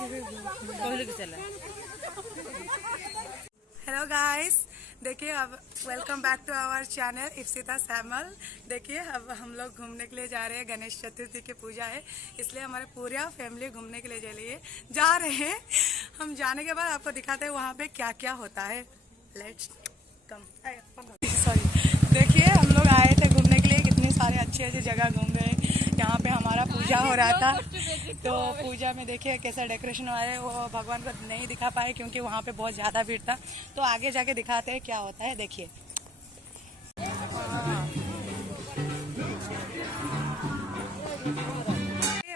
Hello guys, देखिए अब welcome back to our channel Ipsita Samal. देखिए अब हम लोग घूमने के लिए जा रहे हैं। गणेश चतुर्थी की पूजा है, इसलिए हमारे पूरा फैमिली घूमने के लिए जा रहे हैं। हम जाने के बाद आपको दिखाते हैं वहाँ पे क्या क्या होता है। Let's come. सॉरी, देखिए हम लोग आए थे घूमने के लिए, कितने सारे अच्छे अच्छे जगह घूम रहे हैं। यहाँ पे हमारा पूजा हो रहा था, तो पूजा में देखिए कैसा डेकोरेशन हुआ है। वो भगवान को नहीं दिखा पाए क्योंकि वहाँ पे बहुत ज़्यादा भीड़ था, तो आगे जाके दिखाते हैं क्या होता है। देखिए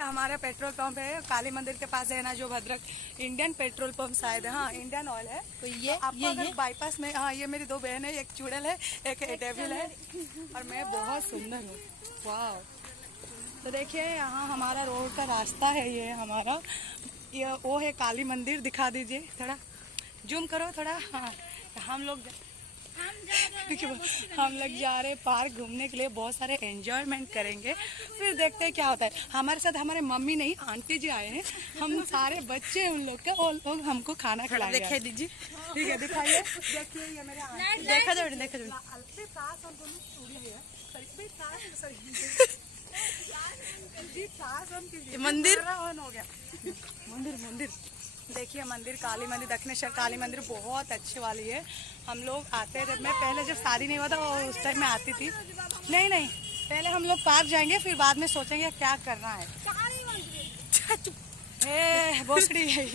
हमारा पेट्रोल पंप है काली मंदिर के पास है ना, जो भद्रक इंडियन पेट्रोल पंप शायद है। हाँ, इंडियन ऑयल है। तो ये बाईपास में। हाँ, ये मेरी दो बहन है, एक चुड़ैल है, एक डेविल है, और मैं बहुत सुंदर हूँ। वाह। तो देखिए यहाँ हमारा रोड का रास्ता है, ये हमारा ये वो है काली मंदिर। दिखा दीजिए, थोड़ा जूम करो थोड़ा। हाँ, हम लोग जा रहे हैं पार्क घूमने के लिए, बहुत सारे एंजॉयमेंट करेंगे, फिर देखते हैं क्या होता है। हमारे साथ हमारे मम्मी नहीं, आंटी जी आए हैं। हम सारे बच्चे हैं उन लोग के, और लोग हमको खाना खिलाएंगे। दिखाई दीजिए। ठीक है, दिखाइए। देखिए ये मेरे देखा जाए मंदिर ऑन हो गया। मंदिर देखिए, मंदिर काली मंदिर, दक्षिणेश्वर काली मंदिर बहुत अच्छी वाली है। हम लोग आते थे, मैं पहले जब शादी नहीं हुआ था उस टाइम में आती थी। नहीं, पहले हम लोग पार्क जाएंगे, फिर बाद में सोचेंगे क्या करना है। भोसड़ी है।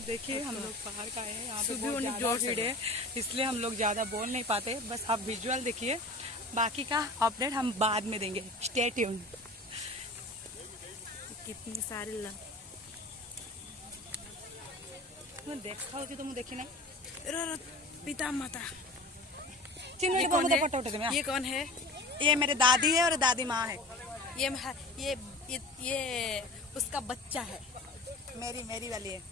देखिए हम लोग पार्क आए हैं, यहाँ पे बहुत ज़्यादा भीड़ है, इसलिए हम लोग ज़्यादा बोल नहीं पाते। बस आप विजुअल देखिए, बाकी का अपडेट हम बाद में देंगे। Stay tune. कितनी सारी देखा होती तो मुझे देखी नहीं। पिता माता ये कौन है? ये मेरे दादी है और दादी माँ है। ये उसका बच्चा है, मेरी वाली है।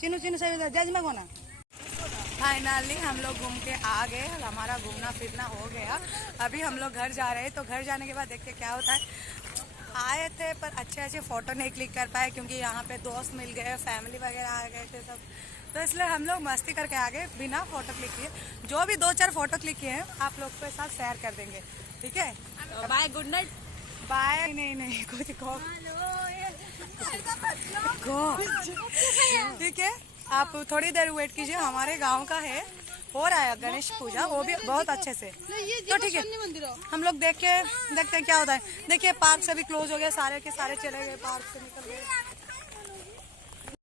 चिन्नू सही जज में कोना। फाइनली हम लोग घूम के आ गए, हमारा घूमना फिरना हो गया। अभी हम लोग घर जा रहे हैं, तो घर जाने के बाद देखते क्या होता है। आए थे पर अच्छे फ़ोटो नहीं क्लिक कर पाए क्योंकि यहाँ पे दोस्त मिल गए, फैमिली वगैरह आ गए थे सब, तो इसलिए हम लोग मस्ती करके आ गए बिना फ़ोटो क्लिक किए। जो भी 2-4 फ़ोटो क्लिक किए हैं आप लोग के साथ शेयर कर देंगे, ठीक है? Bye, good night. बाय। नहीं कुछ कहो, ठीक है? आप थोड़ी देर वेट कीजिए, हमारे गांव का है, हो रहा है गणेश पूजा, वो भी बहुत अच्छे से। तो ठीक है, हम लोग देखते हैं क्या होता है। देखिए पार्क से भी क्लोज हो गया, सारे के सारे चले गए, पार्क से निकल गए।